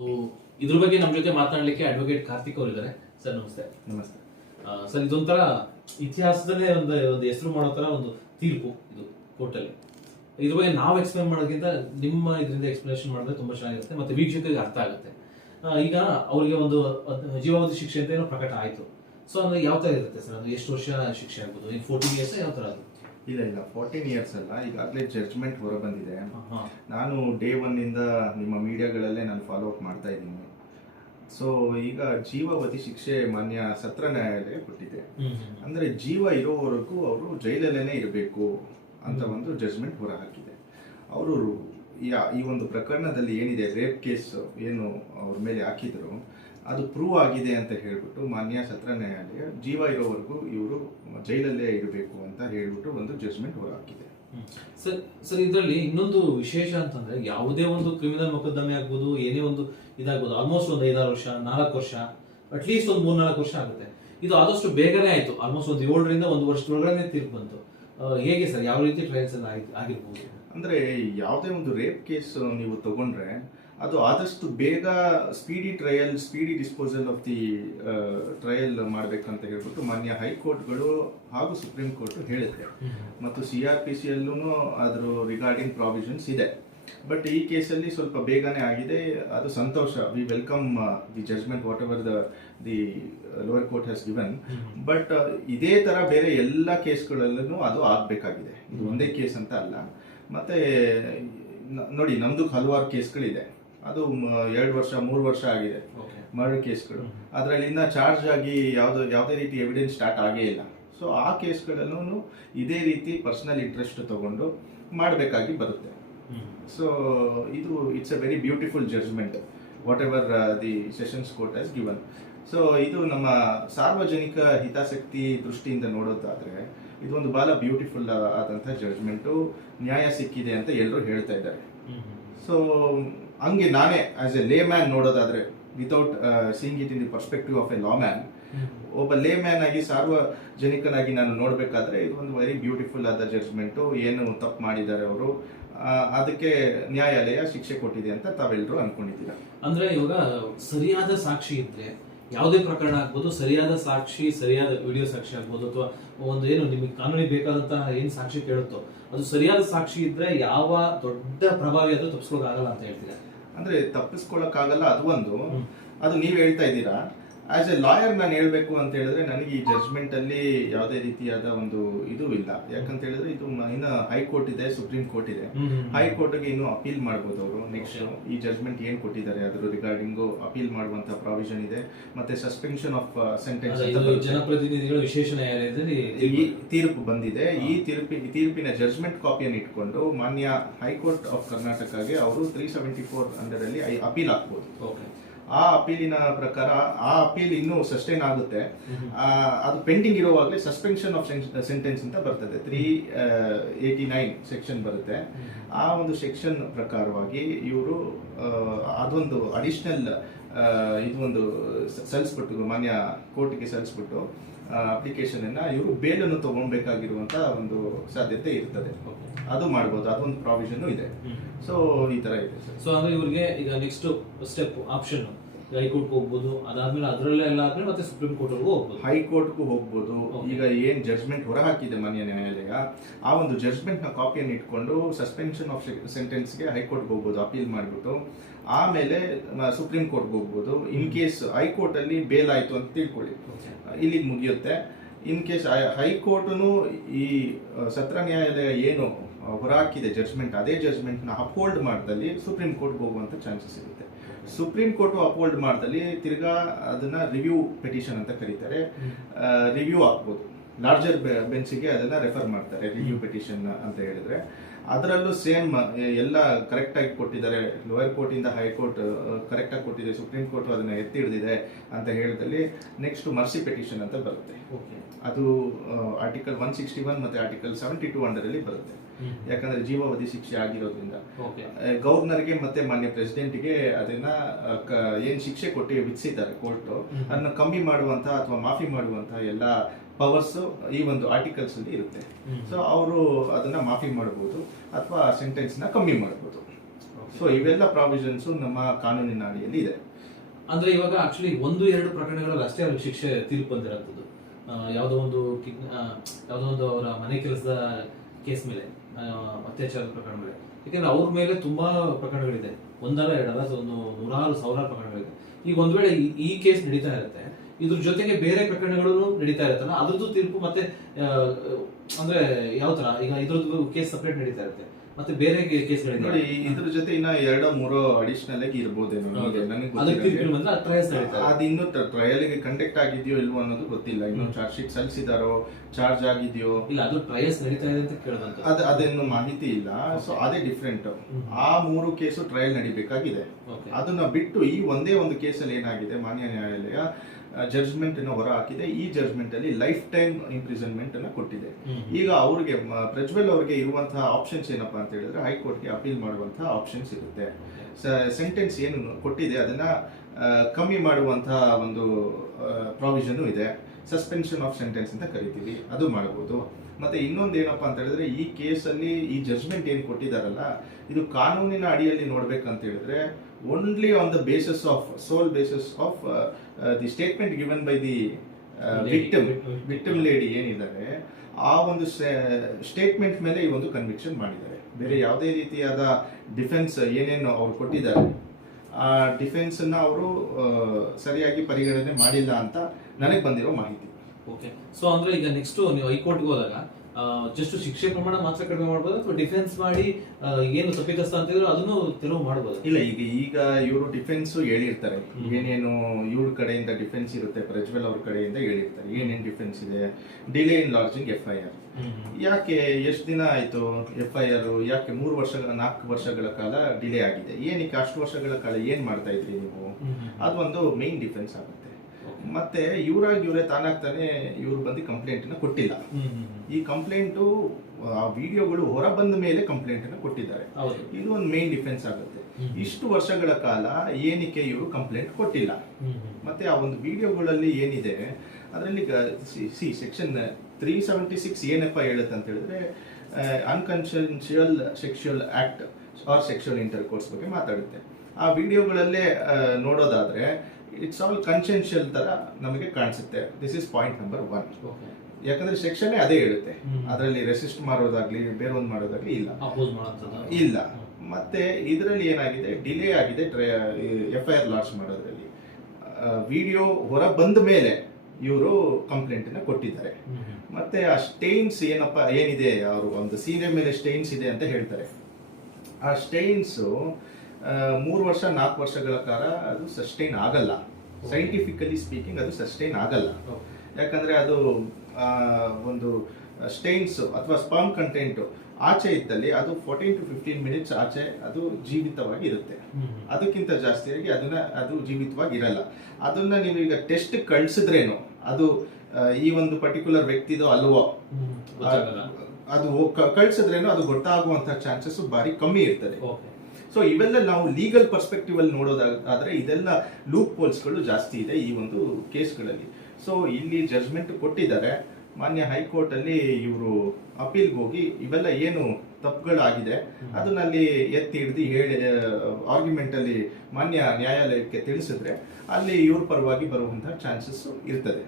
So, ಇದ್ರ ಬಗ್ಗೆ ನಮ್ಮ ಜೊತೆ ಮಾತನಾಡಲಿಕ್ಕೆ ಅಡ್ವೊಕೇಟ್ ಕಾರ್ತಿಕ್ ಅವರು ಇದ್ದಾರೆ ಸರ್ ನಮಸ್ತೆ. ನಮಸ್ತೆ. ಸರ್ ಇದೊಂಥರ ಇತಿಹಾಸದಲ್ಲೇ ಒಂದು ಒಂದು ಹೆಸರು ಮಾಡೋ ತರ ಒಂದು ತೀರ್ಪು ಇದು ಕೋರ್ಟಲ್ಲಿ. ಇದ್ರ ಬಗ್ಗೆ ನಾವು ಎಕ್ಸ್ಪ್ಲೈನ್ ಮಾಡೋದಕ್ಕಿಂತ ನಿಮ್ಮ ಇದರಿಂದ ಎಕ್ಸ್ಪ್ಲನೇಷನ್ ಮಾಡಿದ್ರೆ ತುಂಬಾ ಚೆನ್ನಾಗಿರುತ್ತೆ ಮತ್ತೆ ವೀಕ್ಷಕರಿಗೆ ಅರ್ಥ ಆಗುತ್ತೆ. ಈಗ ಅವರಿಗೆ ಒಂದು ಜೀವಾವಧಿ ಶಿಕ್ಷೆ ಅಂತ ಏನೋ ಪ್ರಕಟ ಆಯ್ತು. ಸೊ ಅಂದ್ರೆ ಯಾವ ತರ ಇರುತ್ತೆ ಸರ್? ಅದು ಎಷ್ಟು ವರ್ಷ ಶಿಕ್ಷೆ ಆಗ್ಬೋದು? ಇನ್ ಫೋರ್ಟೀನ್ ಇಯರ್ಸ್ ಯಾವ ತರ ಅದು ಇಲ್ಲ ಇಲ್ಲ ಫೋರ್ಟೀನ್ ಇಯರ್ಸ್ ಅಲ್ಲ ಈಗಾಗಲೇ ಜಡ್ಜ್ಮೆಂಟ್ ಹೊರ ಬಂದಿದೆ. ನಾನು ಡೇ ಒನ್ನಿಂದ ನಿಮ್ಮ ಮೀಡಿಯಾಗಳಲ್ಲೇ ನಾನು ಫಾಲೋ ಅಪ್ ಮಾಡ್ತಾ ಇದ್ದೀನಿ. ಸೊ ಈಗ ಜೀವಾವಧಿ ಶಿಕ್ಷೆ ಮಾನ್ಯ ಸತ್ರ ನ್ಯಾಯಾಲಯ ಕೊಟ್ಟಿದೆ. ಅಂದ್ರೆ ಜೀವ ಇರೋವರೆಗೂ ಅವರು ಜೈಲಲ್ಲೇ ಇರಬೇಕು ಅಂತ ಒಂದು ಜಡ್ಜ್ಮೆಂಟ್ ಹೊರ ಹಾಕಿದೆ. ಅವರು ಈ ಒಂದು ಪ್ರಕರಣದಲ್ಲಿ ಏನಿದೆ ರೇಪ್ ಕೇಸ್ ಏನು ಅವ್ರ ಮೇಲೆ ಹಾಕಿದ್ರು ಅದು ಪ್ರೂವ್ ಆಗಿದೆ ಅಂತ ಹೇಳ್ಬಿಟ್ಟು ಮಾನ್ಯ ಸತ್ರ ನ್ಯಾಯಾಲಯ ಜೀವ ಇರೋವರೆಗೂ ಇವರು ಜೈಲಲ್ಲೇ ಇರಬೇಕು ಅಂತ ಹೇಳ್ಬಿಟ್ಟು ಒಂದು ಜಡ್ಜ್ಮೆಂಟ್ ಹೊರಹಾಕಿದೆ. ಸರ್ ಸರ್ ಇದರಲ್ಲಿ ಇನ್ನೊಂದು ವಿಶೇಷ ಅಂತಂದ್ರೆ ಯಾವುದೇ ಒಂದು ಕ್ರಿಮಿನಲ್ ಮೊಕದ್ದಮೆ ಆಗ್ಬೋದು ಏನೇ ಒಂದು ಇದಾಗ್ಬೋದು ಆಲ್ಮೋಸ್ಟ್ ಒಂದು ಐದಾರು ವರ್ಷ ನಾಲ್ಕು ವರ್ಷ ಅಟ್ಲೀಸ್ಟ್ ಒಂದು ಮೂರ್ನಾಲ್ಕು ವರ್ಷ ಆಗುತ್ತೆ. ಇದು ಆದಷ್ಟು ಬೇಗನೆ ಆಯ್ತು ಆಲ್ಮೋಸ್ಟ್ ಒಂದು ಏಳರಿಂದ ಒಂದು ವರ್ಷದೊಳಗಡೆ ತೀರ್ಪು ಬಂತು. ಹೇಗೆ ಸರ್ ಯಾವ ರೀತಿ ಟ್ರಯಲ್ಸ್ ಎಲ್ಲ ಆಗಿರ್ಬೋದು? ಅಂದ್ರೆ ಯಾವುದೇ ಒಂದು ರೇಪ್ ಕೇಸ್ ನೀವು ತಗೊಂಡ್ರೆ ಅದು ಆದಷ್ಟು ಬೇಗ speedy trial speedy disposal of the trial ಮಾಡಬೇಕಂತ ಹೇಳ್ಬಿಟ್ಟು ಮಾನ್ಯ ಹೈಕೋರ್ಟ್ಗಳು ಹಾಗೂ ಸುಪ್ರೀಂ ಕೋರ್ಟ್ ಹೇಳುತ್ತೆ ಮತ್ತು ಸಿ ಆರ್ ಪಿ ಸಿಯಲ್ಲೂ ಅದ್ರ ರಿಗಾರ್ಡಿಂಗ್ ಪ್ರಾವಿಷನ್ಸ್ ಇದೆ. ಬಟ್ ಈ ಕೇಸಲ್ಲಿ ಸ್ವಲ್ಪ ಬೇಗನೆ ಆಗಿದೆ. ಅದು ಸಂತೋಷ. We welcome the judgment whatever the the lower court has given but ಇದೇ ಥರ ಬೇರೆ ಎಲ್ಲ ಕೇಸ್ಗಳಲ್ಲೂ ಅದು ಆಗಬೇಕಾಗಿದೆ. ಇದು ಒಂದೇ ಕೇಸ್ ಅಂತ ಅಲ್ಲ. ಮತ್ತೆ ನೋಡಿ ನಮ್ಮದು ಹಲವಾರು ಕೇಸ್ಗಳಿದೆ. ಅದು ಎರಡು ವರ್ಷ ಮೂರು ವರ್ಷ ಆಗಿದೆ ಓಕೆ ಮರ್ಡರ್ ಕೇಸ್ಗಳು. ಅದರಲ್ಲಿ ಇನ್ನ ಚಾರ್ಜ್ ಆಗಿ ಯಾವುದೋ ಯಾವುದೇ ರೀತಿ ಎವಿಡೆನ್ಸ್ ಸ್ಟಾರ್ಟ್ ಆಗೇ ಇಲ್ಲ. ಸೊ ಆ ಕೇಸ್ಗಳಲ್ಲೂ ಇದೇ ರೀತಿ ಪರ್ಸನಲ್ ಇಂಟ್ರೆಸ್ಟ್ ತಗೊಂಡು ಮಾಡಬೇಕಾಗಿ ಬರುತ್ತೆ. ಸೊ ಇದು it's a very beautiful judgment whatever the sessions court has given so ಇದು ನಮ್ಮ ಸಾರ್ವಜನಿಕ ಹಿತಾಸಕ್ತಿ ದೃಷ್ಟಿಯಿಂದ ನೋಡೋದಾದ್ರೆ ಇದೊಂದು ಬಹಳ ಬ್ಯೂಟಿಫುಲ್ ಆದಂಥ ಜಡ್ಜ್ಮೆಂಟು ನ್ಯಾಯ ಸಿಕ್ಕಿದೆ ಅಂತ ಎಲ್ಲರೂ ಹೇಳ್ತಾ ಇದ್ದಾರೆ. ಸೊ ಹಂಗೆ ನಾನೇ ಆಸ್ ಎ ಲೇ ಮ್ಯಾನ್ ನೋಡೋದಾದ್ರೆ without seeing it in the perspective of a layman ಒಬ್ಬ ಲೇ ಮ್ಯಾನ್ ಆಗಿ ಸಾರ್ವಜನಿಕನಾಗಿ ನಾನು ನೋಡ್ಬೇಕಾದ್ರೆ ಇದು ಒಂದು ವೆರಿ ಬ್ಯೂಟಿಫುಲ್ ಆದ ಜಡ್ಜ್ಮೆಂಟು ಏನು ತಪ್ಪು ಮಾಡಿದ್ದಾರೆ ಅವರು ಅದಕ್ಕೆ ನ್ಯಾಯಾಲಯ ಶಿಕ್ಷೆ ಕೊಟ್ಟಿದೆ ಅಂತ ತಾವೆಲ್ಲರೂ ಅನ್ಕೊಂಡಿದ್ದೀರಾ? ಅಂದ್ರೆ ಇವಾಗ ಸರಿಯಾದ ಸಾಕ್ಷಿ ಇದ್ರೆ ಯಾವುದೇ ಪ್ರಕರಣ ಆಗ್ಬೋದು ಸರಿಯಾದ ಸಾಕ್ಷಿ ಸರಿಯಾದ ವಿಡಿಯೋ ಸಾಕ್ಷಿ ಆಗ್ಬೋದು ಅಥವಾ ಒಂದು ಏನು ನಿಮಗೆ ಕಾನೂನಿ ಬೇಕಾದಂತಹ ಏನು ಸಾಕ್ಷಿ ಕೇಳುತ್ತೋ ಅದು ಸರಿಯಾದ ಸಾಕ್ಷಿ ಇದ್ರೆ ಯಾವ ದೊಡ್ಡ ಪ್ರಭಾವಿ ಆದರೂ ಆಗಲ್ಲ ಅಂತ ಹೇಳ್ತೀರಾ? ಅಂದ್ರೆ ತಪ್ಪಿಸ್ಕೊಳಕ್ಕಾಗಲ್ಲ ಅದು ಒಂದು. ಅದು ನೀವ್ ಹೇಳ್ತಾ ಇದ್ದೀರಾ? ಆಸ್ ಎ ಲಾಯರ್ ನಾನು ಹೇಳ್ಬೇಕು ಅಂತ ಹೇಳಿದ್ರೆ ನನಗೆ ಈ ಜಜ್ಮೆಂಟ್ ಅಲ್ಲಿ ಯಾವುದೇ ರೀತಿಯಾದ ಒಂದು ಇದು ಇಲ್ಲ. ಯಾಕಂತ ಹೇಳಿದ್ರೆ ಇದು ಇನ್ನು ಹೈಕೋರ್ಟ್ ಇದೆ ಸುಪ್ರೀಂ ಕೋರ್ಟ್ ಇದೆ. ಹೈಕೋರ್ಟ್ಗೆ ಇನ್ನು ಅಪೀಲ್ ಮಾಡ್ಬೋದು ಅವರು ನೆಕ್ಸ್ಟ್ ಈ ಜಡ್ಜ್ಮೆಂಟ್ ಏನ್ ಕೊಟ್ಟಿದ್ದಾರೆ ಅದ್ರ ರಿಗಾರ್ಡಿಂಗ್ ಅಪೀಲ್ ಮಾಡುವಂತ ಪ್ರಾವಿಷನ್ ಇದೆ. ಮತ್ತೆ ಸಸ್ಪೆನ್ಷನ್ ಆಫ್ ಸೆಂಟೆನ್ಸ್ ಜನಪ್ರತಿನಿಧಿಗಳು ವಿಶೇಷ ನ್ಯಾಯಾಲಯದಲ್ಲಿ ಈ ತೀರ್ಪು ಬಂದಿದೆ. ಈ ತೀರ್ಪಿ ಈ ತೀರ್ಪಿನ ಜಡ್ಜ್ಮೆಂಟ್ ಕಾಪಿಯನ್ನು ಇಟ್ಕೊಂಡು ಮಾನ್ಯ ಹೈಕೋರ್ಟ್ ಆಫ್ ಕರ್ನಾಟಕಗೆ ಅವರು ತ್ರೀ ಸೆವೆಂಟಿ ಫೋರ್ ಅಂಡರ್ ಅಲ್ಲಿ ಅಪೀಲ್ ಹಾಕ್ಬೋದು. ಓಕೆ ಆ ಅಪೀಲಿನ ಪ್ರಕಾರ ಆ ಅಪೀಲ್ ಇನ್ನೂ ಸಸ್ಟೈನ್ ಆಗುತ್ತೆ. ಅದು ಪೆಂಡಿಂಗ್ ಇರುವಾಗಲೇ ಸಸ್ಪೆನ್ಷನ್ ಆಫ್ ಸೆಂಟೆನ್ಸ್ ಅಂತ ಬರ್ತದೆ. ತ್ರೀ ಏಯ್ಟಿ ನೈನ್ ಸೆಕ್ಷನ್ ಬರುತ್ತೆ. ಆ ಒಂದು ಸೆಕ್ಷನ್ ಪ್ರಕಾರವಾಗಿ ಇವರು ಅದೊಂದು ಅಡಿಷನಲ್ ಇದು ಒಂದು ಸಲ್ಸ್ಬಿಟ್ಟು ಸಲ್ಲಿಸ್ಬಿಟ್ಟು ಮಾನ್ಯ ಕೋರ್ಟ್ಗೆ ಸಲ್ಲಿಸ್ಬಿಟ್ಟು ಅಪ್ಲಿಕೇಶನ್ ಅನ್ನ ಇವರು ಬೇಲನ್ನು ತಗೊಳ್ಬೇಕಾಗಿರುವಂತ ಒಂದು ಸಾಧ್ಯತೆ ಇರ್ತದೆ. ಅದು ಮಾಡ್ಬೋದು. ಅದೊಂದು ಪ್ರಾವಿಷನ್ ಇದೆ. ಸೊ ಈ ತರ ಇದೆ ಸರ್ ಸೊ ಅಂದ್ರೆ ಇವರಿಗೆ ಈಗ ನೆಕ್ಸ್ಟ್ ಸ್ಟೆಪ್ ಆಪ್ಷನ್ ಹೈಕೋರ್ಟ್ ಹೋಗ್ಬೋದು. ಅದಾದ್ಮೇಲೆ ಅದರಲ್ಲೇ ಎಲ್ಲ ಆದ್ರೆ ಮತ್ತೆ ಸುಪ್ರೀಂ ಕೋರ್ಟ್ ವರೆಗೂ ಹೋಗ್ಬೋದು. ಹೈಕೋರ್ಟ್ಗೂ ಹೋಗ್ಬೋದು. ಈಗ ಏನ್ ಜಡ್ಜ್ಮೆಂಟ್ ಹೊರ ಹಾಕಿದೆ ಮಾನ್ಯ ನ್ಯಾಯಾಲಯ? ಆ ಒಂದು ಜಡ್ಜ್ಮೆಂಟ್ನ ಕಾಪಿಯನ್ನು ಇಟ್ಕೊಂಡು ಸಸ್ಪೆನ್ಷನ್ ಆಫ್ ಸೆಂಟೆನ್ಸ್ಗೆ ಹೈಕೋರ್ಟ್ ಹೋಗ್ಬೋದು ಅಪೀಲ್ ಮಾಡಿಬಿಟ್ಟು. ಆಮೇಲೆ ಸುಪ್ರೀಂ ಕೋರ್ಟ್ಗೆ ಹೋಗ್ಬೋದು. ಇನ್ ಕೇಸ್ ಹೈಕೋರ್ಟ್ ಅಲ್ಲಿ ಬೇಲ್ ಆಯ್ತು ಅಂತ ತಿಳ್ಕೊಳ್ಳಿ. ಇಲ್ಲಿಗೆ ಮುಗಿಯುತ್ತೆ. ಇನ್ ಕೇಸ್ ಹೈಕೋರ್ಟ್ನು ಈ ಸತ್ರ ನ್ಯಾಯಾಲಯ ಏನು ಹೊರಹಾಕಿದೆ ಜಡ್ಜ್ಮೆಂಟ್ ಅದೇ ಜಡ್ಜ್ಮೆಂಟ್ನ ಅಪ್ಹೋಲ್ಡ್ ಮಾಡಿದಲ್ಲಿ ಸುಪ್ರೀಂ ಕೋರ್ಟ್ಗೆ ಹೋಗುವಂತ ಚಾನ್ಸಸ್ ಇರುತ್ತೆ ಸುಪ್ರೀಂ ಕೋರ್ಟ್ ಅಪ್ಹೋಲ್ಡ್ ಮಾಡ್ದಲ್ಲಿ ತಿರ್ಗಾ ಅದನ್ನ ರಿವ್ಯೂ ಪಿಟಿಷನ್ ಅಂತ ಕರೀತಾರೆ. ರಿವ್ಯೂ ಹಾಕ್ಬೋದು ಲಾರ್ಜರ್ ಬೆಂಚ್ಗೆ ಅದನ್ನ ರೆಫರ್ ಮಾಡ್ತಾರೆ ರಿವ್ಯೂ ಪಿಟಿಷನ್ ಅಂತ ಹೇಳಿದ್ರೆ. ಅದರಲ್ಲೂ ಸೇಮ್ ಎಲ್ಲ ಕರೆಕ್ಟ್ ಆಗಿ ಕೊಟ್ಟಿದ್ದಾರೆ. ಲೋಯರ್ ಕೋರ್ಟ್ ಇಂದ ಹೈಕೋರ್ಟ್ ಕರೆಕ್ಟ್ ಆಗಿ ಕೊಟ್ಟಿದೆ. ಸುಪ್ರೀಂ ಕೋರ್ಟ್ ಅದನ್ನ ಎತ್ತಿ ಹಿಡಿದಿದೆ ಅಂತ ಹೇಳಿದಲ್ಲಿ ನೆಕ್ಸ್ಟ್ ಮರ್ಸಿ ಪಿಟಿಷನ್ ಅಂತ ಬರುತ್ತೆ. ಓಕೆ. ಅದು ಆರ್ಟಿಕಲ್ ಒನ್ ಸಿಕ್ಸ್ಟಿ ಒನ್ ಮತ್ತೆ ಆರ್ಟಿಕಲ್ ಸೆವೆಂಟಿ ಟೂ ಅಂಡರ್ ಅಲ್ಲಿ ಬರುತ್ತೆ. ಯಾಕಂದ್ರೆ ಜೀವಾವಧಿ ಶಿಕ್ಷೆ ಆಗಿರೋದ್ರಿಂದ. ಗವರ್ನರ್ಗೆ ಮತ್ತೆ ಮಾನ್ಯ ಪ್ರೆಸಿಡೆಂಟ್ಗೆ ಅದನ್ನ ಆ, ಕ- ಏನ್ ಶಿಕ್ಷೆ ಕೊಟ್ಟು ವಿಧಿಸಿದ್ದಾರೆ ಕೋರ್ಟ್. ಅದನ್ನ ಕಮ್ಮಿ ಮಾಡುವಂತ ಅಥವಾ ಮಾಫಿ ಮಾಡುವಂತ ಎಲ್ಲ ಪವರ್ಸ್ ಈ ಒಂದು ಆರ್ಟಿಕಲ್ಸ್ ಅಲ್ಲಿ ಇರುತ್ತೆ. ಸೊ ಅವರು ಅದನ್ನ ಮಾಫಿ ಮಾಡಬಹುದು ಅಥವಾ ಸೆಂಟೆನ್ಸ್ನ ಕಮ್ಮಿ ಮಾಡಬಹುದು ಸೊ ಇವೆಲ್ಲ ಪ್ರಾವಿಷನ್ಸ್ ನಮ್ಮ ಕಾನೂನಿನ ಅಡಿಯಲ್ಲಿ ಇದೆ. ಅಂದ್ರೆ ಇವಾಗ ಆಕ್ಚುಲಿ ಒಂದು ಎರಡು ಪ್ರಕರಣಗಳಲ್ಲಿ ಅಷ್ಟೇ ಅವ್ರಿಗೆ ಶಿಕ್ಷೆ ತೀರ್ಪು ಬಂದಿರೋಂಥದ್ದು. ಯಾವುದೋ ಒಂದು ಯಾವುದೋ ಒಂದು ಅವರ ಮನೆ ಕೆಲಸದ ಕೇಸ್ ಮೇಲೆ. ಅತ್ಯಾಚಾರದ ಪ್ರಕರಣಗಳಿವೆ ಯಾಕೆಂದ್ರೆ ಅವ್ರ ಮೇಲೆ ತುಂಬಾ ಪ್ರಕರಣಗಳಿದೆ. ಒಂದಲ್ಲ ಎರಡಲ್ಲ ಒಂದು ನೂರಾರು, ಸಾವಿರಾರು ಪ್ರಕರಣಗಳಿದೆ. ಈಗ ಒಂದ್ ವೇಳೆ ಈ- ಕೇಸ್ ನಡೀತಾ ಇರುತ್ತೆ, ಇದ್ರ ಜೊತೆಗೆ ಬೇರೆ ಪ್ರಕರಣಗಳು ನಡೀತಾ ಇರುತ್ತಲ್ಲ, ಅದ್ರದ್ದು ತೀರ್ಪು ಮತ್ತೆ ಅಂದ್ರೆ ಯಾವ ತರ ಈಗ ಇದ್ರದ್ದು ಕೇಸ್ ಸಪ್ರೇಟ್ ನಡೀತಾ ಇರುತ್ತೆ. ಮತ್ತೆ ಬೇರೆ ಕೇಸ್ಗಳಿದೆ ನೋಡಿ ಇದ್ರ ಜೊತೆ ಇನ್ನ ಎರಡೋ ಮೂರೋ ಅಡಿಷನಲ್ ಆಗಿ ಇರ್ಬೋದೇನೋ ಅದು ಇನ್ನು ಟ್ರಯಲ್ಗೆ ಕಂಡಕ್ಟ್ ಆಗಿದೆಯೋ ಇಲ್ವೋ ಅನ್ನೋದು ಗೊತ್ತಿಲ್ಲ. ಇನ್ನು ಚಾರ್ಜ್ ಶೀಟ್ ಸಲ್ಲಿಸಿದಾರೋ ಚಾರ್ಜ್ ಆಗಿದೆಯೋ ಇಲ್ಲ ಅದು ಟ್ರಯಲ್ಸ್ ನಡೀತಾ ಇದೆ ಅಂತ ಕೇಳಿದಂತ ಅದು ಅದೇನು ಮಾಹಿತಿ ಇಲ್ಲ. ಸೊ ಅದೇ ಡಿಫ್ರೆಂಟ್ ಆ ಮೂರು ಕೇಸು ಟ್ರಯಲ್ ನಡಿಬೇಕಾಗಿದೆ. ಅದನ್ನ ಬಿಟ್ಟು ಈ ಒಂದೇ ಒಂದು ಕೇಸಲ್ಲಿ ಏನಾಗಿದೆ? ಮಾನ್ಯ ನ್ಯಾಯಾಲಯ ಜಡ್ಜ್ಮೆಂಟ್ ಅನ್ನು ಹೊರ ಹಾಕಿದೆ. ಈ ಜಡ್ಜ್ಮೆಂಟ್ ಅಲ್ಲಿ ಲೈಫ್ ಟೈಮ್ ಇಂಪ್ರಿಸನ್ಮೆಂಟ್ ಅನ್ನು ಕೊಟ್ಟಿದೆ. ಈಗ ಅವರಿಗೆ ಪ್ರಜ್ವಲ್ ಅವರಿಗೆ ಇರುವಂತಹ ಆಪ್ಷನ್ಸ್ ಏನಪ್ಪಾ ಅಂತ ಹೇಳಿದ್ರೆ ಹೈಕೋರ್ಟ್ಗೆ ಅಪೀಲ್ ಮಾಡುವಂತಹ ಆಪ್ಷನ್ಸ್ ಇರುತ್ತೆ. ಸೆಂಟೆನ್ಸ್ ಏನು ಕೊಟ್ಟಿದೆ ಅದನ್ನ ಕಮ್ಮಿ ಮಾಡುವಂತಹ ಒಂದು ಪ್ರಾವಿಷನ್ ಇದೆ. ಸಸ್ಪೆನ್ಷನ್ ಆಫ್ ಸೆಂಟೆನ್ಸ್ ಅಂತ ಕರಿತೀವಿ. ಅದು ಮಾಡಬಹುದು ಮತ್ತೆ ಇನ್ನೊಂದು ಏನಪ್ಪಾ ಅಂತ ಹೇಳಿದ್ರೆ ಈ ಕೇಸಲ್ಲಿ ಈ ಜಡ್ಜ್ಮೆಂಟ್ ಏನು ಕೊಟ್ಟಿದಾರಲ್ಲ ಇದು ಕಾನೂನಿನ ಅಡಿಯಲ್ಲಿ ನೋಡ್ಬೇಕಂತ ಹೇಳಿದ್ರೆ only on the basis of sole basis of the statement given by the victim victim lady ಏನಿದ್ದಾರೆ ಆ ಒಂದು ಸ್ಟೇಟ್ಮೆಂಟ್ ಮೇಲೆ ಈ ಒಂದು ಕನ್ವಿಕ್ಷನ್ ಮಾಡಿದ್ದಾರೆ. ಬೇರೆ ಯಾವುದೇ ರೀತಿಯಾದ ಡಿಫೆನ್ಸ್ ಏನೇನು ಅವ್ರು ಕೊಟ್ಟಿದ್ದಾರೆ ಆ ಡಿಫೆನ್ಸನ್ನು ಅವರು ಸರಿಯಾಗಿ ಪರಿಗಣನೆ ಮಾಡಿಲ್ಲ ಅಂತ ನನಗೆ ಬಂದಿರೋ ಮಾಹಿತಿ. ಓಕೆ ಸೊ ಅಂದ್ರೆ ಈಗ ನೆಕ್ಸ್ಟ್ ನೀವು ಹೈಕೋರ್ಟ್ಗೆ ಹೋದಾಗ ಜಸ್ಟ್ ಶಿಕ್ಷೆ ಪ್ರಮಾಣ ಮಾತ್ರ ಕಡಿಮೆ ಮಾಡಬಹುದು ಅಥವಾ ಡಿಫೆನ್ಸ್ ಮಾಡಿ ಏನು ತಪ್ಪಿತಸ್ಥ ಅಂತ ಇದ್ರು ಅದನ್ನು ತೆರವು ಮಾಡಬಹುದು ಇಲ್ಲ ಈಗ ಈಗ ಇವರು ಡಿಫೆನ್ಸ್ ಹೇಳಿರ್ತಾರೆ. ಏನೇನು ಇವ್ರ ಕಡೆಯಿಂದ ಡಿಫೆನ್ಸ್ ಇರುತ್ತೆ ಪ್ರಜ್ವಲ್ ಅವ್ರ ಕಡೆಯಿಂದ ಹೇಳಿರ್ತಾರೆ. ಏನೇನು ಡಿಫೆನ್ಸ್ ಇದೆ? Delay in lodging F I R ಯಾಕೆ ಎಷ್ಟು ದಿನ ಆಯ್ತು ಎಫ್ ಐ ಆರ್ ಯಾಕೆ ಮೂರು ವರ್ಷಗಳ ನಾಲ್ಕು ವರ್ಷಗಳ ಕಾಲ ಡಿಲೇ ಆಗಿದೆ? ಏನಕ್ಕೆ ಅಷ್ಟು ವರ್ಷಗಳ ಕಾಲ ಏನ್ ಮಾಡ್ತಾ ಇದ್ರಿ ನೀವು? ಅದೊಂದು ಮೇನ್ ಡಿಫೆನ್ಸ್ ಆಗುತ್ತೆ. ಮತ್ತೆ ಇವರಾಗಿ ಇವರೇ ತಾನಾಗ್ತಾನೆ ಇವ್ರು ಬಂದು ಕಂಪ್ಲೇಂಟ್ನ ಕೊಟ್ಟಿಲ್ಲ ಈ ಕಂಪ್ಲೇಂಟು ಆ ವಿಡಿಯೋಗಳು ಹೊರ ಬಂದ ಮೇಲೆ ಕಂಪ್ಲೇಂಟ್ ಅನ್ನ ಕೊಟ್ಟಿದ್ದಾರೆ. ಇದು ಒಂದು ಮೇನ್ ಡಿಫೆನ್ಸ್ ಆಗುತ್ತೆ. ಇಷ್ಟು ವರ್ಷಗಳ ಕಾಲ ಏನಕ್ಕೆ ಇವರು ಕಂಪ್ಲೇಂಟ್ ಕೊಟ್ಟಿಲ್ಲ? ಮತ್ತೆ ಆ ಒಂದು ವಿಡಿಯೋಗಳಲ್ಲಿ ಏನಿದೆ? ಅದರಲ್ಲಿ C section three seventy six ಏನಪ್ಪ ಹೇಳುತ್ತೆ ಅಂತ ಹೇಳಿದ್ರೆ unconsensual sexual act or sexual intercourse ಬಗ್ಗೆ ಮಾತಾಡುತ್ತೆ. ಆ ವಿಡಿಯೋಗಳಲ್ಲೇ ನೋಡೋದಾದ್ರೆ ಇಟ್ಸ್ ಆಲ್ ಕನ್ಸೆನ್ಷಿಯಲ್ ತರ ನಮಗೆ ಕಾಣಿಸುತ್ತೆ. This is point number one ಯಾಕಂದ್ರೆ ಸೆಕ್ಷನ್ ಅದೇ ಹೇಳುತ್ತೆ. ಅದರಲ್ಲಿ ರೆಸಿಸ್ಟ್ ಮಾಡೋದಾಗ್ಲಿ ಬೇರೆ ಒಂದು ಮಾಡೋದಾಗ್ಲಿ ಇಲ್ಲ. ಇಲ್ಲ. ಮತ್ತೆ ಇದರಲ್ಲಿ ಏನಾಗಿದೆ? ಡಿಲೇ ಆಗಿದೆ ಎಫ್ ಐ ಆರ್ ಲಾಂಚ್ ಮಾಡೋದ್ರಲ್ಲಿ. ವಿಡಿಯೋ ಹೊರ ಬಂದ ಮೇಲೆ ಇವರು ಕಂಪ್ಲೇಂಟ್ ಅನ್ನ ಕೊಟ್ಟಿದ್ದಾರೆ. ಮತ್ತೆ ಆ ಸ್ಟೈನ್ಸ್ ಏನಪ್ಪ ಏನಿದೆ? ಅವರು ಒಂದು ಸೀರೆ ಮೇಲೆ ಸ್ಟೈನ್ಸ್ ಇದೆ ಅಂತ ಹೇಳ್ತಾರೆ. ಆ ಸ್ಟೈನ್ಸ್ ಮೂರು ವರ್ಷ ನಾಲ್ಕು ವರ್ಷಗಳ ಕಾಲ ಅದು ಸಸ್ಟೈನ್ ಆಗಲ್ಲ. ಸೈಂಟಿಫಿಕಲಿ ಸ್ಪೀಕಿಂಗ್ ಅದು ಸಸ್ಟೈನ್ ಆಗಲ್ಲ. ಯಾಕಂದ್ರೆ ಅದು ಒಂದು ಸ್ಟೈನ್ಸ್ ಅಥವಾ ಸ್ಪರ್ಮ್ ಕಂಟೆಂಟ್ ಆಚೆ ಇದ್ದಲ್ಲಿ ಅದು ಫೋರ್ಟೀನ್ ಟು ಫಿಫ್ಟೀನ್ ಮಿನಿಟ್ಸ್ ಆಚೆ ಅದು ಜೀವಿತವಾಗಿ ಇರುತ್ತೆ. ಅದಕ್ಕಿಂತ ಜಾಸ್ತಿಯಾಗಿ ಅದನ್ನ ಅದು ಜೀವಿತವಾಗಿ ಇರಲ್ಲ. ಅದನ್ನ ನೀವು ಈಗ ಟೆಸ್ಟ್ ಕಳ್ಸಿದ್ರೇನು ಅದು ಈ ಒಂದು ಪರ್ಟಿಕ್ಯುಲರ್ ವ್ಯಕ್ತಿದು ಅಲ್ವೋ ಅದು ಕಳ್ಸಿದ್ರೇನು ಅದು ಗೊತ್ತಾಗುವಂತ ಚಾನ್ಸಸ್ ಬಾರಿ ಕಮ್ಮಿ ಇರ್ತದೆ. ಓಕೆ. ಸೊ ಇವೆಲ್ಲ ನಾವು ಲೀಗಲ್ ಪರ್ಸ್ಪೆಕ್ಟಿವ್ ಅಲ್ಲಿ ನೋಡೋದಾದ್ರೆ ಇದೆಲ್ಲ ಲೂಪ್ ಹೋಲ್ಸ್ಗಳು ಜಾಸ್ತಿ ಇದೆ ಈ ಒಂದು ಕೇಸ್ಗಳಲ್ಲಿ. ಸೊ ಇಲ್ಲಿ ಜಡ್ಜ್ಮೆಂಟ್ ಕೊಟ್ಟಿದ್ದಾರೆ. ಮಾನ್ಯ ಹೈಕೋರ್ಟ್ ಅಲ್ಲಿ ಇವರು ಅಪೀಲ್ ಹೋಗಿ ಇವೆಲ್ಲ ಏನು ತಪ್ಪುಗಳಾಗಿದೆ ಅದನ್ನಲ್ಲಿ ಎತ್ತಿ ಹಿಡಿದು ಹೇಳಿ ಆರ್ಗ್ಯುಮೆಂಟ್ ಅಲ್ಲಿ ಮಾನ್ಯ ನ್ಯಾಯಾಲಯಕ್ಕೆ ತಿಳಿಸಿದ್ರೆ ಅಲ್ಲಿ ಇವ್ರ ಪರವಾಗಿ ಬರುವಂತಹ ಚಾನ್ಸಸ್ ಇರ್ತದೆ.